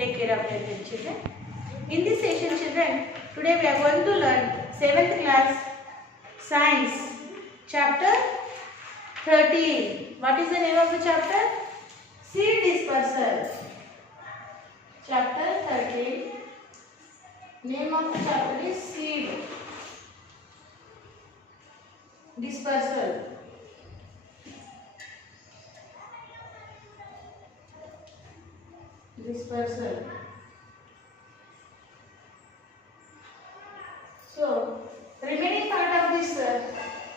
Take care of yourself, children. In this session, children, today we are going to learn 7th class Science, chapter 13. What is the name of the chapter? Seed dispersal. Chapter 13. Name of the chapter is Seed dispersal. Dispersal. So, remaining part of this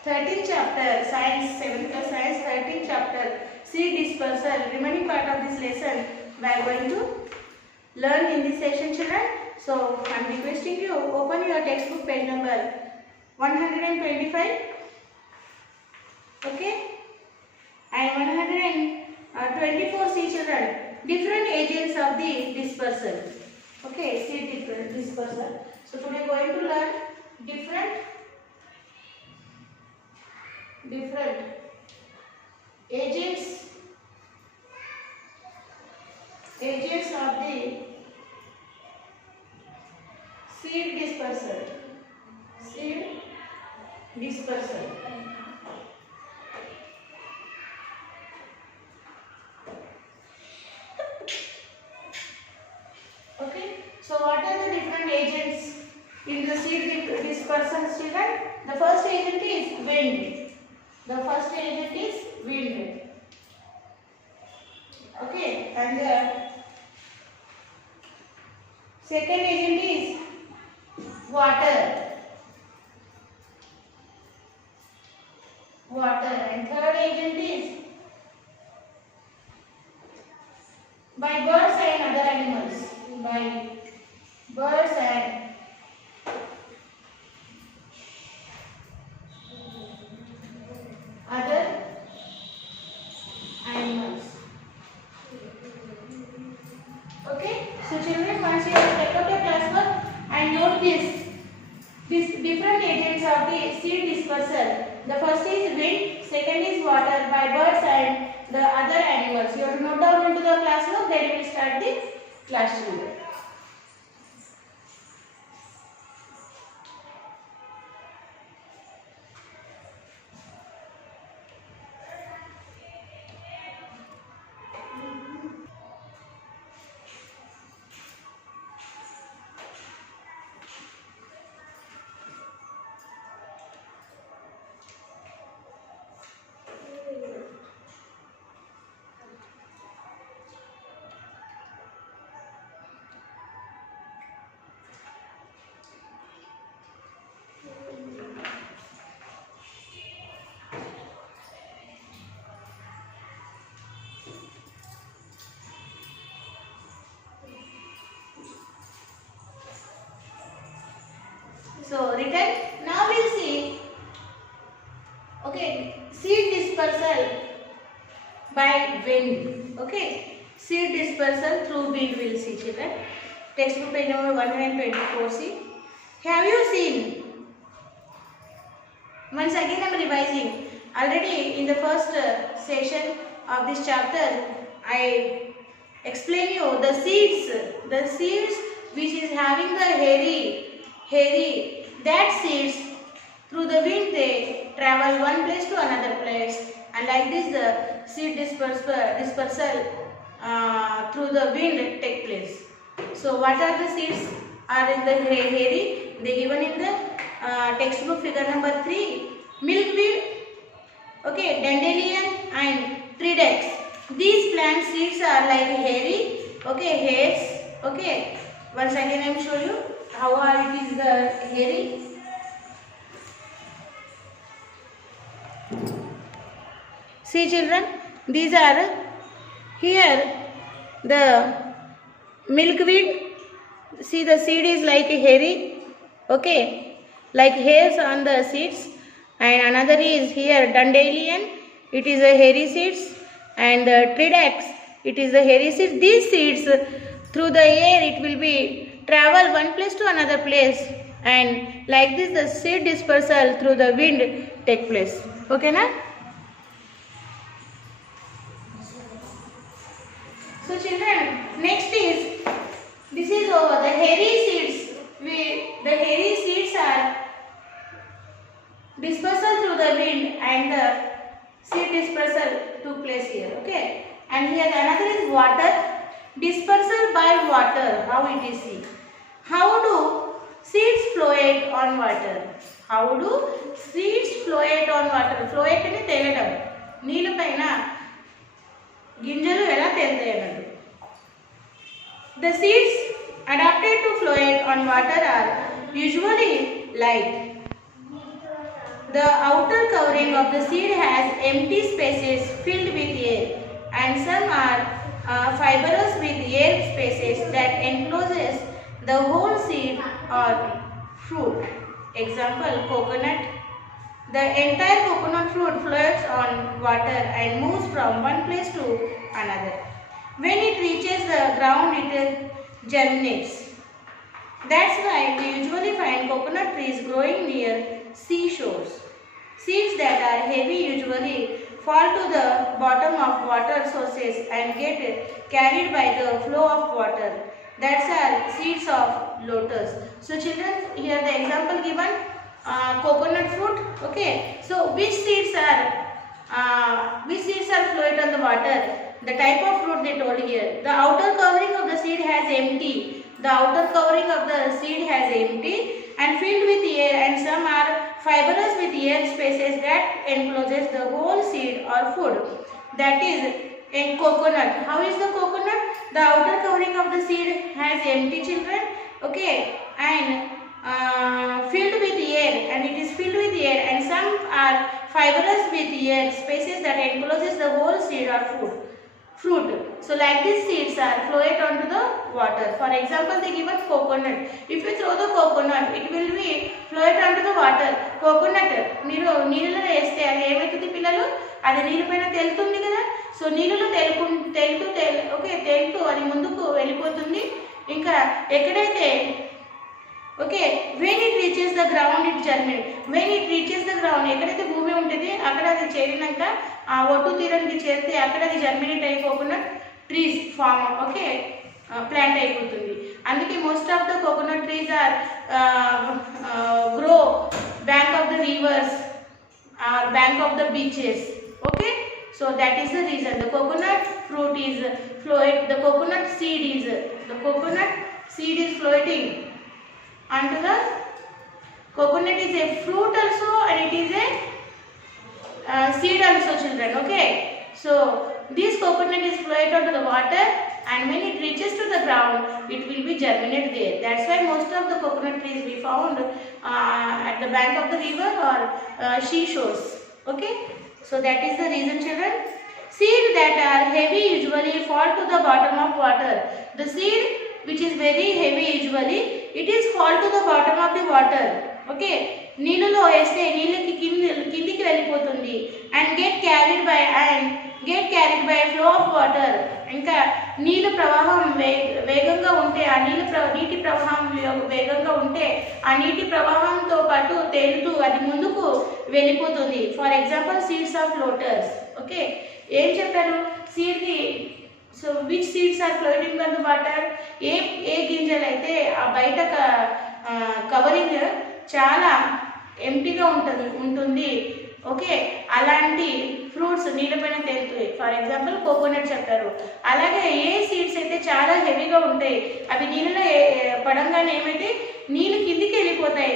13th chapter, Science, 7th class Science, 13th chapter, Seed dispersal. Remaining part of this lesson, we are going to learn in this session, children. So, I am requesting you open your textbook page number 125, okay, and 124. Children, different agents of the dispersal. Okay, seed dispersal. So today we are going to learn different agents of the seed dispersal. Seed dispersal. Okay, so what are the different agents in the seed dispersal, children? The first agent is wind. The first agent is wind. Okay, and the second agent is water. And third agent is by birds and other animals. By birds and other animals. Okay, so children, once you have checked out your classwork and note these different agents of the seed dispersal. The first is wind, second is water, by birds and the other animals. You have to note down into the classwork, then we will start the class, children. So written. Now we'll see. Okay, seed dispersal by wind. Okay, seed dispersal through wind. We'll see, children. Textbook page number 124. See. Have you seen? Once again, I am revising. Already in the first session of this chapter, I explain you the seeds which is having the hairy. That seeds through the wind they travel one place to another place, and like this the seed dispersal through the wind take place. So what are the seeds are in the hairy? They given in the textbook figure number 3. Milkweed, okay, dandelion and tridex. These plant seeds are like hairy, okay, hairs, okay. Once again I will show you how it is the hairy. See, children, these are here the milkweed. See, the seed is like hairy, okay, like hairs on the seeds. And another is here dandelion, it is a hairy seeds, and the tridex, it is the hairy seeds. These seeds through the air it will be travel one place to another place, and like this the seed dispersal through the wind take place. Okay, na? So children, next is This is over. The hairy seeds. The hairy seeds are dispersal through the wind, and the seed dispersal took place here. Okay. And here another is water. Dispersal by water. How it is seen? How do seeds float on water? How do seeds float on water? Float ani తేలడం. నీళ్ళ పైన గింజలు ఎలా తేలుతాయి అన్నట్టు. The seeds adapted to float on water are usually light. The outer covering of the seed has empty spaces filled with air, and some are fibrous with air spaces that encloses the whole seed or fruit. Example, coconut. The entire coconut fruit floats on water and moves from one place to another. When it reaches the ground, it germinates. That's why we usually find coconut trees growing near seashores. Seeds that are heavy usually fall to the bottom of water sources and get carried by the flow of water. That's our seeds of lotus. So children, here the example given, coconut fruit. Okay. So which seeds are float on the water? The type of fruit they told here. The outer covering of the seed has empty. The outer covering of the seed has empty and filled with air, and some are fibrous with air spaces that encloses the whole seed or food. That is a coconut. How is the coconut? The outer covering of the seed has empty, children. Okay, and filled with air, and it is filled with air, and some are fibrous with air spaces that encloses the whole seed or fruit. So like these seeds are float onto the water. For example, they given coconut. If you throw the coconut, it will be float onto the water. Coconut మీరు నీళ్ళలో వేస్తే అది ఏమవుతుంది పిల్లలు? అది నీళ్ళ పైన తేలుతుంది కదా. సో నీళ్ళలో తేలుతూ అది ముందుకు వెళ్ళిపోతుంది. ఇంకా ఎక్కడైతే when it reaches the ground, it germinates. When it reaches the ground, ఎక్కడైతే భూమి ఉంటుంది అక్కడ అది చేరినాక ఆ ఒట్టు తీరానికి చేరితే అక్కడ అది జర్మినేట్ అయిపోకుండా ట్రీస్ ఫామ్ ప్లాంట్ అయిపోతుంది. అందుకే most of the coconut trees are grow bank of the rivers or bank of the beaches. Okay, so that is the reason. The coconut fruit is the coconut seed is floating onto the coconut is a fruit also, and it is a seed also, children. Okay, so this coconut is float onto the water, and when it reaches to the ground, it will be germinate there. That's why most of the coconut trees we found at the bank of the river or seashores. Okay, so that is the reason, children. Seed that are heavy usually fall to the bottom of water. The seed which is very heavy usually, it is fall to the bottom of the water. Okay, నీళ్ళలో వేస్తే నీళ్ళకి కిందికి వెళ్ళిపోతుంది. and get carried by flow of water. ఇంకా నీళ్ళ ప్రవాహం వేగంగా ఉంటే ఆ నీటి ప్రవాహం వేగంగా ఉంటే ఆ నీటి ప్రవాహంతో పాటు తేలుతూ అది ముందుకు వెళ్ళిపోతుంది. For example seeds of lotus. Okay, ఏం చెప్పారు సీడ్కి? So which seeds are floating on the water? ఏ గింజలు అయితే ఆ బయట కవరింగ్ చాలా ఎంటీగా ఉంటుంది. ఓకే, అలాంటి ఫ్రూట్స్ నీళ్ళపైన తేలుతాయి. ఫర్ ఎగ్జాంపుల్ కోకోనట్ చెప్పారు. అలాగే ఏ సీడ్స్ అయితే చాలా హెవీగా ఉంటాయి అవి నీళ్ళలో పడంగానే ఏమైతే నీళ్ళు కిందికి వెళ్ళిపోతాయి,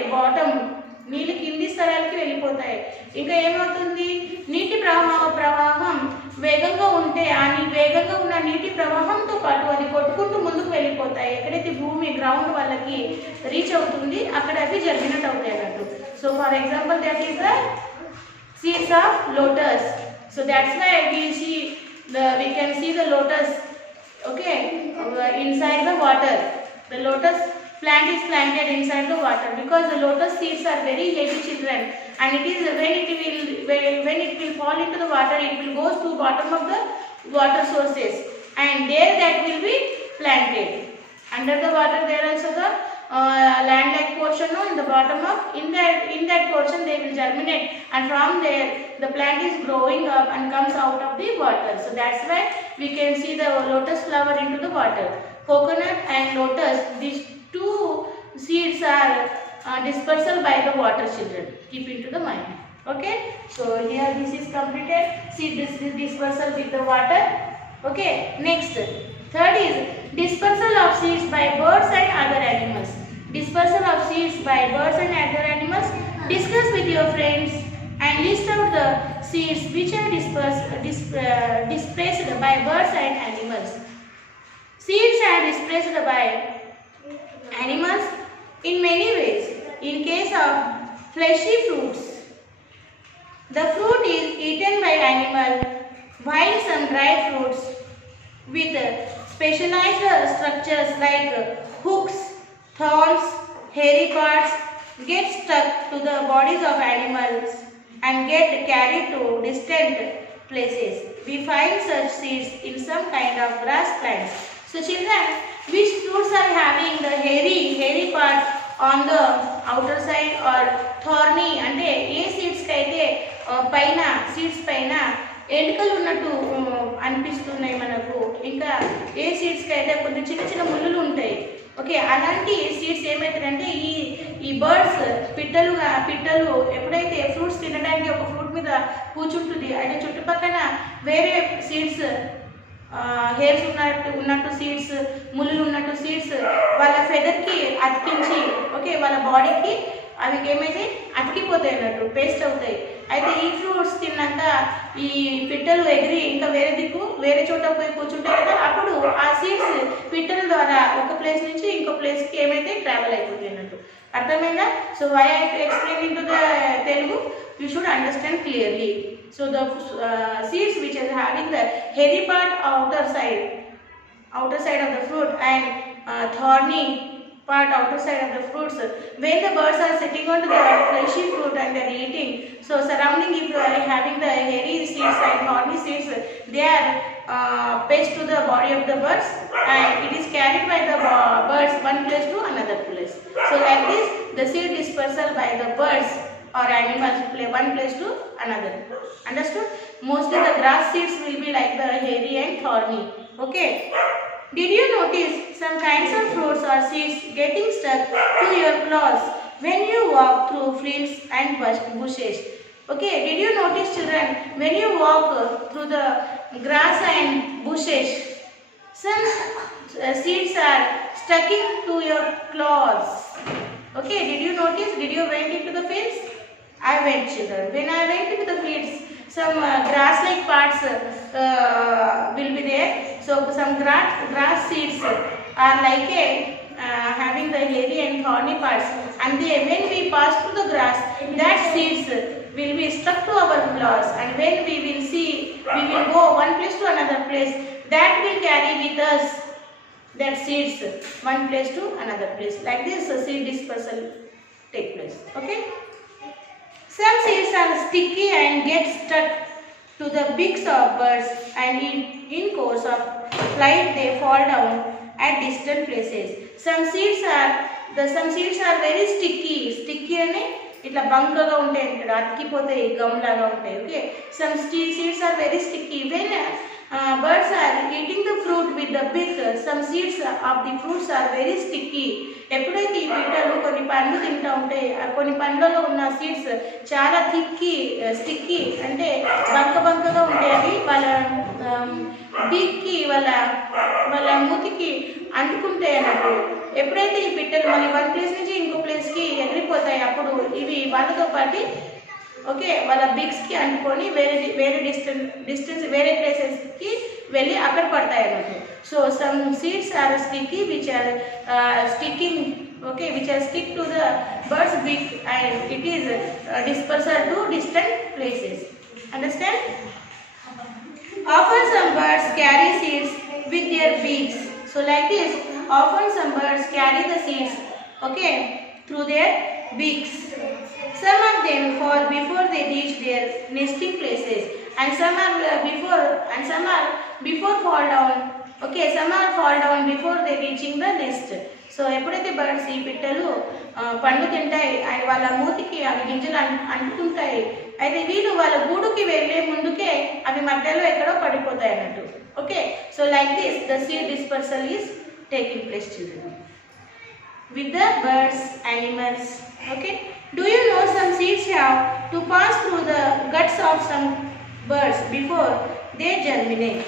నీళ్ళు కింది స్థలాలకి వెళ్ళిపోతాయి. ఇంకా ఏమవుతుంది? నీటి ప్రవాహం వేగంగా ఉంటే ఆ వేగంగా ఉన్న నీటి ప్రవాహంతో పాటు అది కొట్టుకుంటూ ముందుకు వెళ్ళిపోతాయి. ఎక్కడైతే భూమి గ్రౌండ్ వాళ్ళకి రీచ్ అవుతుంది అక్కడ అవి జర్మినేట్ అవుతాయి అన్నట్టు. So for example that is the seeds of lotus. So that's why we can see the lotus, okay, inside the water. The lotus plant is planted inside the water because the lotus seeds are very heavy, children, and it is when it will fall into the water, it will go to bottom of the water sources, and there that will be planted. Under the water there also the land like portion in the bottom of in that portion they will germinate, and from there the plant is growing up and comes out of the water. So that's why we can see the lotus flower into the water. coconut and lotus, these two seeds are dispersal by the water, children. Keep into the mind. Okay, so here this is completed. Seed dispersal with the water. Okay, next, third is dispersal of seeds by birds and other animals. Dispersal of seeds by birds and other animals. Discuss with your friends and list out the seeds which are dispersed by birds and animals. Seeds are dispersed by animals in many ways. In case of fleshy fruits, the fruit is eaten by animal, while some dry fruits with specialized structures like hooks, thorns, hairy parts get stuck to the bodies of animals and get carried to distant places. We find such seeds in some kind of grass plants. So children, which fruits are having the hairy part on the outer side or thorny అంటే ఏ seeds కి అయితే పైన seeds పైన ఎండుకలు ఉన్నట్టు అనిపిస్తున్నాయి మనకు, ఇంకా ఏ seeds కి అయితే కొంచెం చిన్న చిన్న ముళ్ళులు ఉంటాయి. ఓకే, అలాంటి సీడ్స్ ఏమవుతాయంటే ఈ బర్డ్స్ పిట్టలు ఎప్పుడైతే ఫ్రూట్స్ తినడానికి ఒక ఫ్రూట్ మీద కూర్చుంటుంది, అంటే చుట్టుపక్కల వేరే సీడ్స్ హెయిర్స్ ఉన్నట్టు సీడ్స్, ముళ్ళు ఉన్నట్టు సీడ్స్ వాళ్ళ ఫెదర్కి అతికించి, ఓకే, వాళ్ళ బాడీకి అవి ఏమైతే అతికిపోతాయి అన్నట్టు, పేస్ట్ అవుతాయి. అయితే ఈ ఫ్రూట్స్ తిన్నాక ఈ పిట్టలు ఎగిరి ఇంకా వేరే చోట పోయి కూర్చుంటాయి కదా, అప్పుడు ఆ సీడ్స్ పిట్టల ద్వారా ఒక ప్లేస్ నుంచి ఇంకో ప్లేస్కి ఏమైతే ట్రావెల్ అయిపోతాయి అన్నట్టు. అర్థమైందా? So why I explain in to the Telugu, you should understand clearly. So the seeds which are having the hairy part outer side of the fruit and thorny part outer side of the fruits, when the birds are sitting on the fleshy fruit and they are eating, so surrounding, if you are having the hairy seeds and thorny seeds, they are pasted to the body of the birds and it is carried by the birds one place to another place. So like this, the seed dispersal by the birds or animals one place to another. Understood? Mostly the grass seeds will be like the hairy and thorny. Okay. Did you notice some kinds of fruits or seeds getting stuck to your claws when you walk through fields and bushes? Okay. Did you notice, children, when you walk through the grass and bushes, some seeds are sticking to your claws? Okay. Did you notice? Did you went into the fields? I went, children. When I went into the fields, some grass-like parts will be there. So some grass seeds are like having the hairy and thorny parts. And when we pass through the grass, that seeds will be stuck to our claws. And when we will go one place to another place, that will carry with us that seeds one place to another place. Like this, seed dispersal take place. Okay. Some seeds are sticky and get stuck to the beaks of birds, and in course of flight they fall down at distant places. Some seeds are very sticky. Sticky ane itla bankaga untayi antadu, atkipotayi, gum laga untayi. Okay, some seeds are very sticky. When birds are eating the fruit with the beak, some seeds of the fruits are very sticky. ఎప్పుడైతే ఈ పిట్టలు కొన్ని పండ్లు తింటూ ఉంటాయి, కొన్ని పండ్లలో ఉన్న సీడ్స్ చాలా స్టిక్కీ అంటే బంకగా ఉంటాయి. అవి వాళ్ళ బీక్కి వాళ్ళ మూతికి అంటుకుంటాయి అన్నట్టు. ఎప్పుడైతే ఈ పిట్టలు మళ్ళీ వన్ ప్లేస్ నుంచి ఇంకో ప్లేస్కి ఎగిరిపోతాయి, అప్పుడు ఇవి వాళ్ళతో పాటు ఓకే వాళ్ళ బిగ్స్కి అంటుకొని వేరే డిస్టెన్స్ వేరే ప్లేసెస్కి వెళ్ళి అక్కడ పడతాయి అన్నట్టు. So some seeds are sticky which are sticking, okay, which are stick to the birds big and it is dispersal to distant places. Understand? Often some birds carry seeds with their beaks. So like this, often some birds carry the seeds, okay, through their beaks. Some of them fall before they reach their nesting places, and some are before fall down. Okay, some are fall down before they reaching the nest. So ఎప్పుడైతే birds ఈ పిట్టలు పండు తింటాయి and వాళ్ళ మూతికి అవి గింజలు అంటుకుంటాయి, అయితే వీళ్ళు వాళ్ళ గూడుకి వెళ్ళే ముందుకే అవి మధ్యలో ఎక్కడో పడిపోతాయి అన్నట్టు. Okay, so like this the seed dispersal is taking place, children, with the birds, animals. Okay, do you know some seeds have to pass through the guts of some birds before they germinate?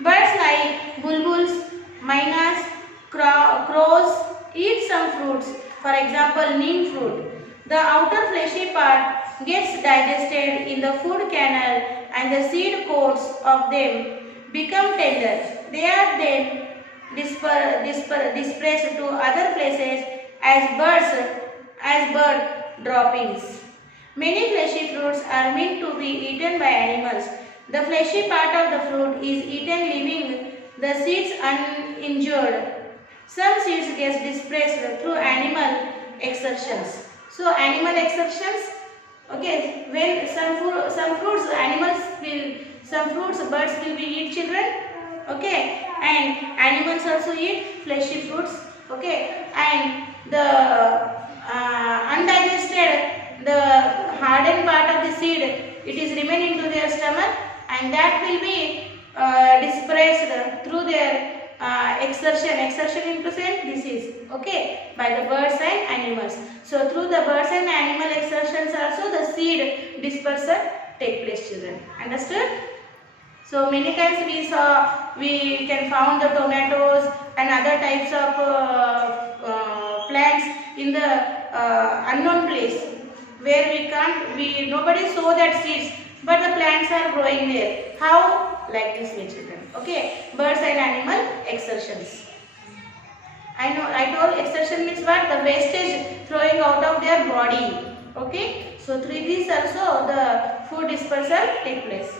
Birds like bulbuls, mynas, crows eat some fruits, for example neem fruit. The outer fleshy part gets digested in the food canal and the seed coats of them become tender. They are then dispersed to other places as bird droppings. Many fleshy fruits are meant to be eaten by animals. The fleshy part of the fruit is eaten, leaving the seeds uninjured. Some seeds get dispersed through animal excretions. So animal excretions, okay, when some fruits animals will, some fruits birds will be eat, children, okay, and animals also eat fleshy fruits, okay, and the undigested, the hardened part of the seed, it is remain into their stomach, and that will be dispersed through their exertion into disease, okay, by the birds and animals. So through the birds and animal exertions also the seed dispersal take place, children. Understood? So many times we can found the tomatoes and other types of plants in the unknown place where nobody saw that seeds, but the plants are growing there. How? Like this way, children. Okay, birds and animal exertions. I told exertion means what? The wastage throwing out of their body. Okay, so through this also the food dispersal take place.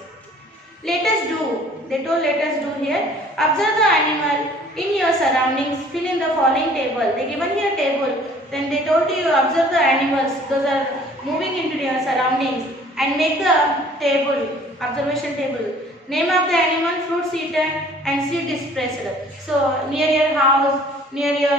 Let us do. They told let us do here. Observe the animal in your surroundings. Fill in the following table. They given here table. Then they told you observe the animals. Those are moving into your surroundings and make the table, observation table. Name of the animal, fruits eaten and seed dispersed. So near your house, near your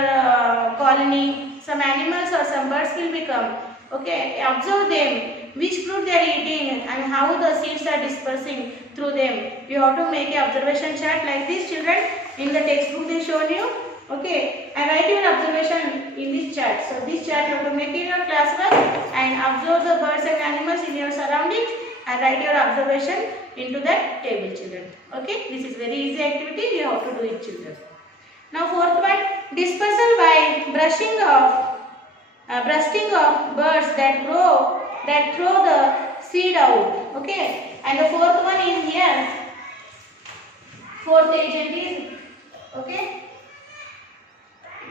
colony, some animals or some birds will become. Okay, observe them, which fruit they are eating and how the seeds are dispersing through them. You have to make an observation chart like this, children. In the textbook they shown you. Okay, and write your observation in this chart. So this chart you have to make in your classwork and observe the birds and animals in your surroundings and write your observation into that table, children. Okay, this is very easy activity. You have to do it, children. Now fourth one, dispersal by bursting of birds that throw the seed out. Okay, and the fourth one is here. Fourth agent is, okay,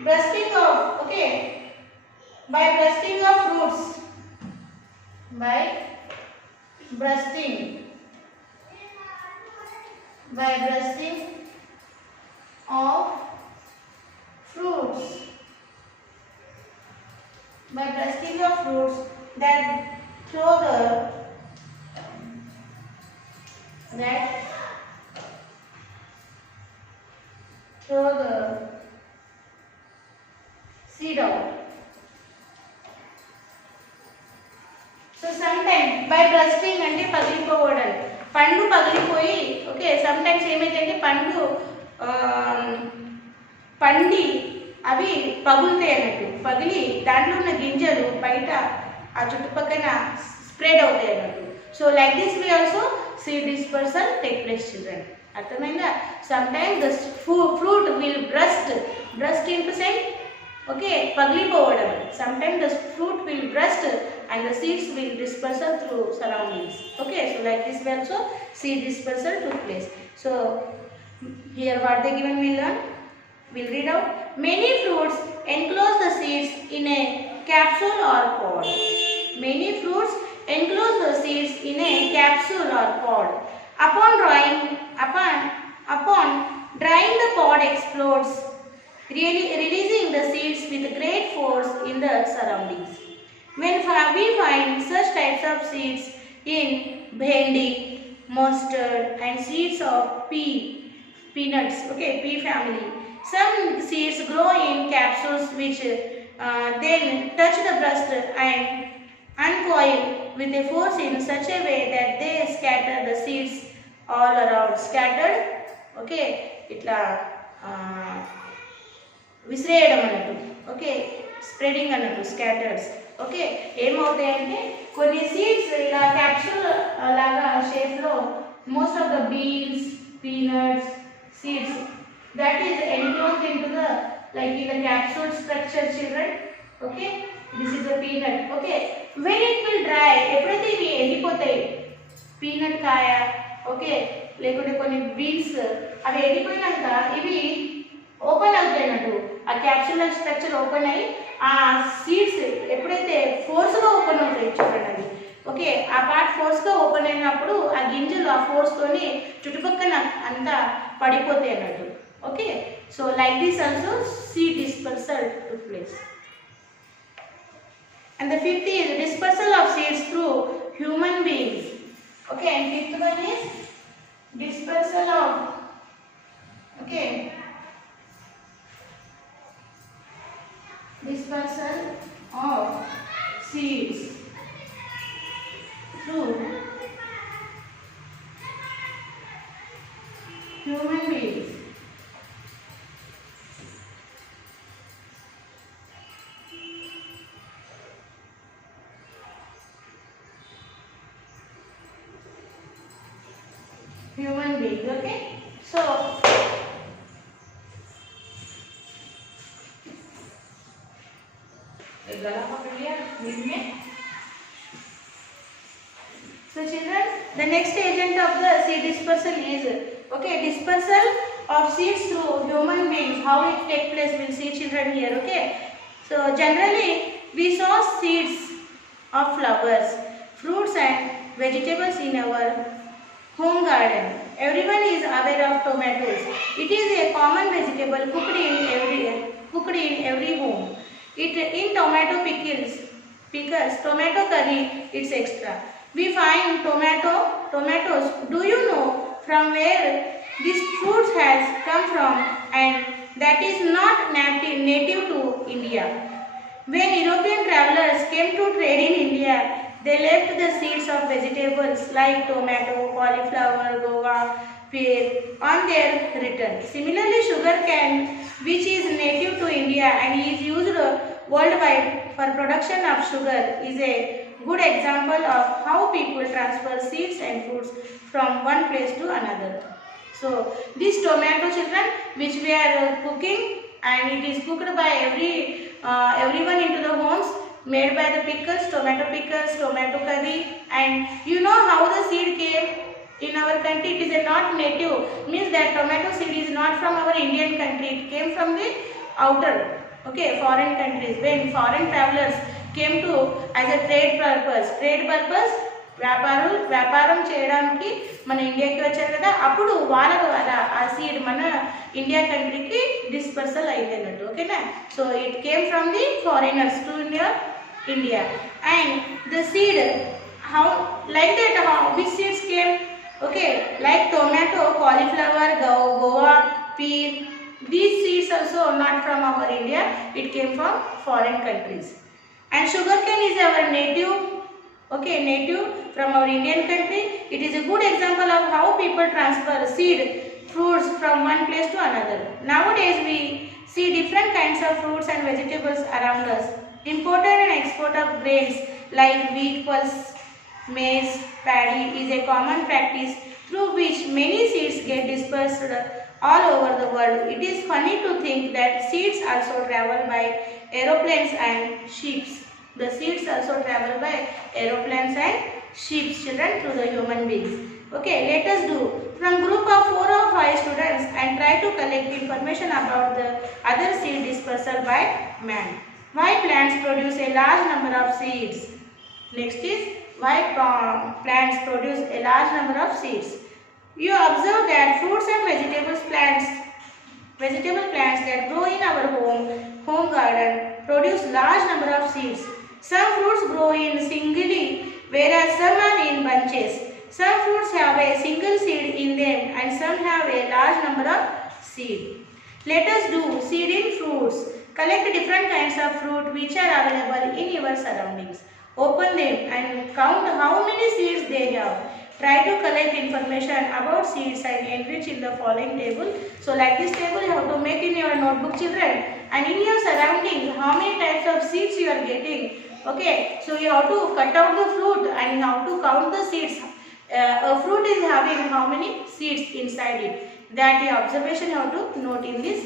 bursting of, okay, by bursting of fruits, by bursting of fruits, by bursting of fruits that throw the seed out. So sometimes by bursting అంటే పగిలిపోవడం, పండు పగిలిపోయి, okay, sometimes ఏమైందంటే పండి అవి పగులుతాయి అన్నట్టు, పగిలి దాంట్లో ఉన్న గింజలు బయట ఆ చుట్టుపక్కల స్ప్రెడ్ అవుతాయి అన్నట్టు. So like this way also seed dispersal take place, children. అర్థమైందా? sometimes the fruit will burst into sense, okay, పగిలిపోవడం. sometimes the fruit will burst and the seeds will dispersal through surroundings. Okay, so like this way also seed dispersal took place. So here what they given we learn, we'll read out. Many fruits enclose the seeds in a capsule or pod. Many fruits enclose the seeds in a capsule or pod. Upon drying, the pod explodes, releasing the seeds with great force in the surroundings. When we find such types of seeds in bhendi, mustard, and seeds of peanuts, okay, pea family. Some seeds grow in capsules which then touch the breast and uncoil with a force in such a way that they scatter the seeds all around. Scattered, okay, itla విసిరేయడం అన్నట్టు. Okay, spreading అన్నట్టు, scatters. Okay, ఏమవుతాయంటే కొన్ని seeds ఇలా capsule లాగా షేప్లో most of the beans, peanuts, seeds that is enclosed into the like in the capsule structure, children. Okay, this is a peanut. Okay, when it will dry, ఎప్పుడైతే ఇవి ఎండిపోతాయి, peanut కాయ, okay, లేకుంటే కొన్ని beans, అవి ఎండిపోయినాక ఇవి open అవుతాయి అన్నట్టు. ఆ క్యాప్సులర్ స్ట్రక్చర్ ఓపెన్ అయ్యి ఆ సీడ్స్ ఎప్పుడైతే ఫోర్స్గా ఓపెన్ అవుతాయి చూడండి అవి. ఓకే, ఆ పార్ట్ ఫోర్స్గా ఓపెన్ అయినప్పుడు ఆ గింజలు ఆ ఫోర్స్తోని చుట్టుపక్కల అంతా పడిపోతాయి అన్నట్టు. Okay, so like this also seed dispersal took place. And the fifth is dispersal of seeds through human beings. Okay, and fifth one is dispersal of, okay, dispersal of seeds through human beings. Human beings. Okay, so children, the next agent of the seed dispersal is, okay, dispersal of seeds through human beings. How it take place, we'll see children here. Okay, so generally we saw seeds of flowers, fruits and vegetables in our home garden. Everyone is aware of tomatoes. It is a common vegetable cooked in every home. In tomato pickles, tomato curry, it's extra. We find tomatoes. Do you know from where this fruit has come from? And that is not native to India. When European travelers came to trade in India, they left the seeds of vegetables like tomato, cauliflower, guava, pear on their return. Similarly, sugarcane, which is native to India and is used worldwide for production of sugar, is a good example of how people transfer seeds and fruits from one place to another. So, this tomato, children, which we are cooking, and it is cooked by everyone into the homes, made by the pickles, tomato curry, and you know how the seed came in our country. It is a not native, means that tomato seed is not from our Indian country. It came from the outer, okay, foreign countries. When foreign travelers came to as a trade purpose, వ్యాపారం చేయడానికి మన ఇండియాకి వచ్చారు కదా, అప్పుడు వాళ్ళ ద్వారా ఆ సీడ్ మన ఇండియా కంట్రీకి డిస్పర్సల్ అయింది అన్నట్టు. ఓకేనా, so it came from the foreigners to India, and the seed, how like that, how which seeds came, okay, like tomato, cauliflower, guava, pear, these seeds also not from our India, it came from foreign countries. And sugarcane is our native, okay, native from our Indian country. It is a good example of how people transfer seed fruits from one place to another. Nowadays we see different kinds of fruits and vegetables around us. Imported and export of grains like wheat, pulse, maize, paddy is a common practice through which many seeds get dispersed all over the world. It is funny to think that seeds also travel by aeroplanes and ships. The seeds also travel by aeroplanes and ships, children, through the human beings. Okay, let us do from group of 4 or 5 students and try to collect information about the other seed dispersal by man. Why plants produce a large number of seeds? Next is why plants produce a large number of seeds. You observe that fruits and vegetable plants that grow in our home garden produce large number of seeds. Some fruits grow in singly, whereas some are in bunches. Some fruits have a single seed in them and some have a large number of seeds. Let us do seed in fruits. Collect different kinds of fruit which are available in your surroundings. Open them and count how many seeds they have. Try to collect information about seeds and enrich in the following table. So like this table you have to make in your notebook, children, and in your surroundings how many types of seeds you are getting. Okay, so you have to cut out the fruit and you have to count the seeds. A fruit is having how many seeds inside it. That your observation you have to note in this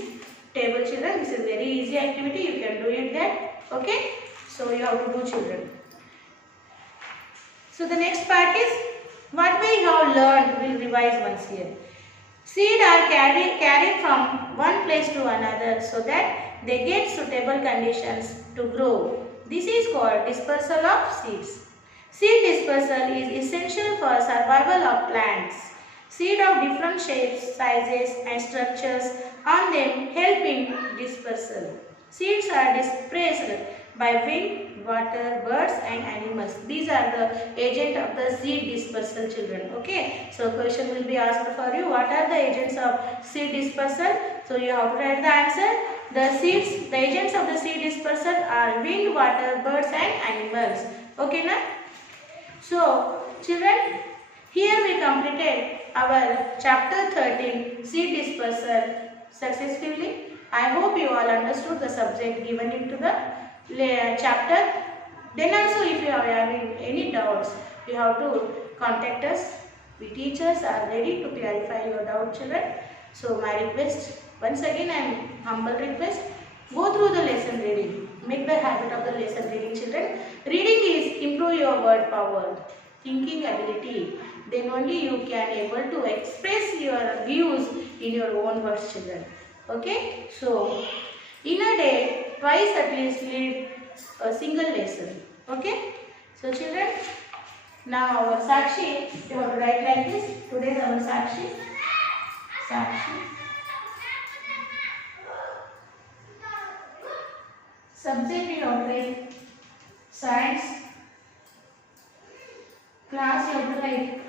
table, children. This is very easy activity. You can do it there. Okay, so you have to do, children. So the next part is what we have learned. We'll revise once here. Seed are carried from one place to another so that they get suitable conditions to grow. This is called dispersal of seeds. Seed dispersal is essential for survival of plants. Seed of different shapes, sizes and structures on them help in dispersal. Seeds are dispersed by wind, water, birds and animals. These are the agents of the seed dispersal, children. Okay. So question will be asked for you. What are the agents of seed dispersal? So you have to write the answer. The agents of the seed dispersal are wind, water, birds and animals. Okay, na? So children, here we completed our chapter 13 seed dispersal successfully. I hope you all understood the subject given into the chapter. Then also if you are having any doubts, you have to contact us. We teachers are ready to clarify your doubt, children. So my request, once again and humble request, go through the lesson reading. Make the habit of the lesson reading, children. Reading is improve your word power, thinking ability. Then only you can able to express your views in your own words, children. Okay. So in a day, twice at least read a single lesson. Okay. So children, now our Sakshi, you have to write like this. Today is our Sakshi. Sakshi. Subject you have to write science. Class you have to write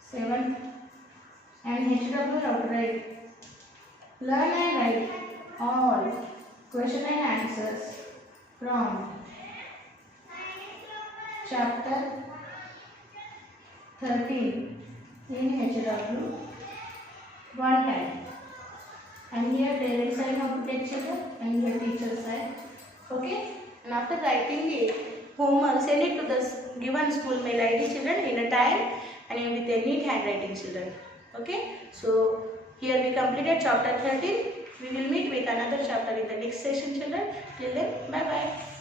7. And HW you have to write learn and write all question and answers from chapter 13 in HW one time. And here parent side have to take, children, and here teacher side. Okay. And after writing the homework, send it to the given school mail ID, children, in a time and with a neat handwriting, children. Okay. So here we completed chapter 13. We will meet with another chapter in the next session, children. Till then, bye bye.